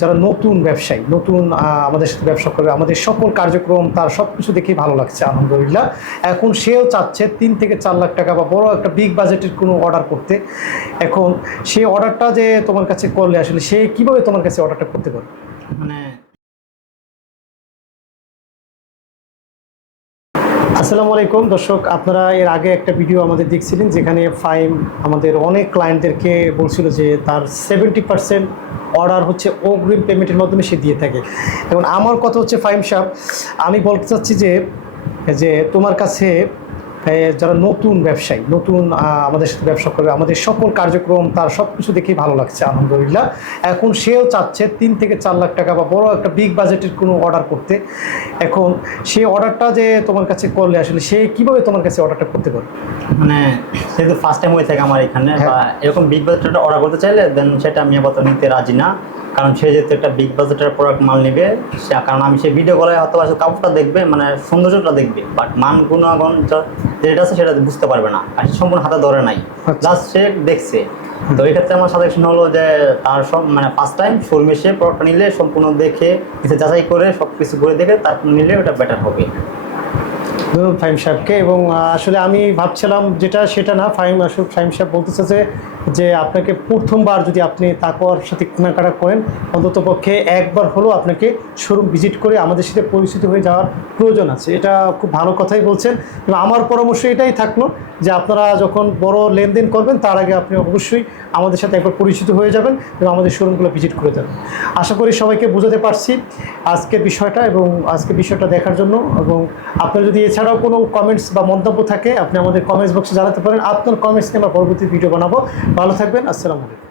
যারা নতুন ব্যবসায়ী, নতুন আমাদের সাথে ব্যবসা করবে, আমাদের সকল কার্যক্রম তার সব কিছু দেখেই ভালো লাগছে, আলহামদুলিল্লাহ। এখন সেও চাচ্ছে তিন থেকে চার লাখ টাকা বা বড় একটা বিগ বাজেটের কোনো অর্ডার করতে। এখন সেই অর্ডারটা যে তোমার কাছে করলে আসলে সে কীভাবে তোমার কাছে অর্ডারটা করতে পারে মানে আসসালামু আলাইকুম। দর্শক, আপনারা এর আগে একটা ভিডিও আমাদের দেখছিলেন যেখানে ফাইম আমাদের অনেক ক্লায়েন্টদেরকে বলছিল যে তার সেভেন্টি পার্সেন্ট অর্ডার হচ্ছে অগ্রিম পেমেন্টের মাধ্যমে সে দিয়ে থাকে। এবং আমার কথা হচ্ছে ফাইম সাহেব, আমি বলতে চাচ্ছি যে যে তোমার কাছে যারা নতুন ব্যবসায়ী নতুন আমাদের সাথে ব্যবসা করবে আমাদের সকল কার্যক্রম তার সব কিছু দেখেই ভালো লাগছে আলহামদুলিল্লাহ। এখন সেও চাচ্ছে তিন থেকে চার লাখ টাকা বা বড় একটা বিগ বাজেটের কোনো অর্ডার করতে। এখন সেই অর্ডারটা যে তোমার কাছে করলে আসলে সে কীভাবে তোমার কাছে অর্ডারটা করতে পারে মানে যেহেতু ফার্স্ট টাইম হয়ে থাকে আমার এখানে হ্যাঁ। বা এরকম বিগ বাজেটের অর্ডার করতে চাইলে দেন সেটা আমি আপাতত নিতে রাজি না। কারণ সে যেহেতু একটা বিগ বাজেটের প্রোডাক্ট মাল নেবে সে কারণ আমি সে ভিডিও কলে হয়তো আসলে কাপড়টা দেখবে মানে সৌন্দর্যটা দেখবে বাট মান গুণাগুণ যেটা আছে সেটা বুঝতে পারবে না আর সে সম্পূর্ণ হাতে ধরে নাই। আচ্ছা। জাস্ট সে দেখছে। তো এই ক্ষেত্রে আমার সাজেশন হলো যে তার সব মানে ফার্স্ট টাইম শোরুমে সে প্রোডাক্টটা নিলে সম্পূর্ণ দেখে যাচাই করে সব কিছু করে দেখে তারপর নিলে ওটা বেটার হবে। ধরুন ফাইম সাহেবকে এবং আসলে আমি ভাবছিলাম যেটা সেটা না ফাইম আসলে ফাইম সাহেব বলতে চাচ্ছে যে আপনাকে প্রথমবার যদি আপনি তাকওয়ার সাথে কেনাকাটা করেন, অন্তত পক্ষে একবার হলেও আপনাকে শোরুম ভিজিট করে আমাদের সাথে পরিচিত হয়ে যাওয়ার প্রয়োজন আছে। এটা খুব ভালো কথাই বলছেন এবং আমার পরামর্শ এটাই থাকল যে আপনারা যখন বড় লেনদেন করবেন, তার আগে আপনি অবশ্যই আমাদের সাথে একবার পরিচিত হয়ে যাবেন এবং আমাদের শোরুমগুলো ভিজিট করে যাবেন আশা করি সবাইকে বোঝাতে পারছি আজকের বিষয়টা এবং আজকের বিষয়টা দেখার জন্য এবং আপনারা যদি এছাড়াও কোনো কমেন্টস বা মন্তব্য থাকে, আপনি আমাদের কমেন্টস বক্সে জানাতে পারেন। আপনার কমেন্টস নিয়ে আমরা পরবর্তী ভিডিও বানাবো। ভালো থাকবেন, আসসালামু আলাইকুম।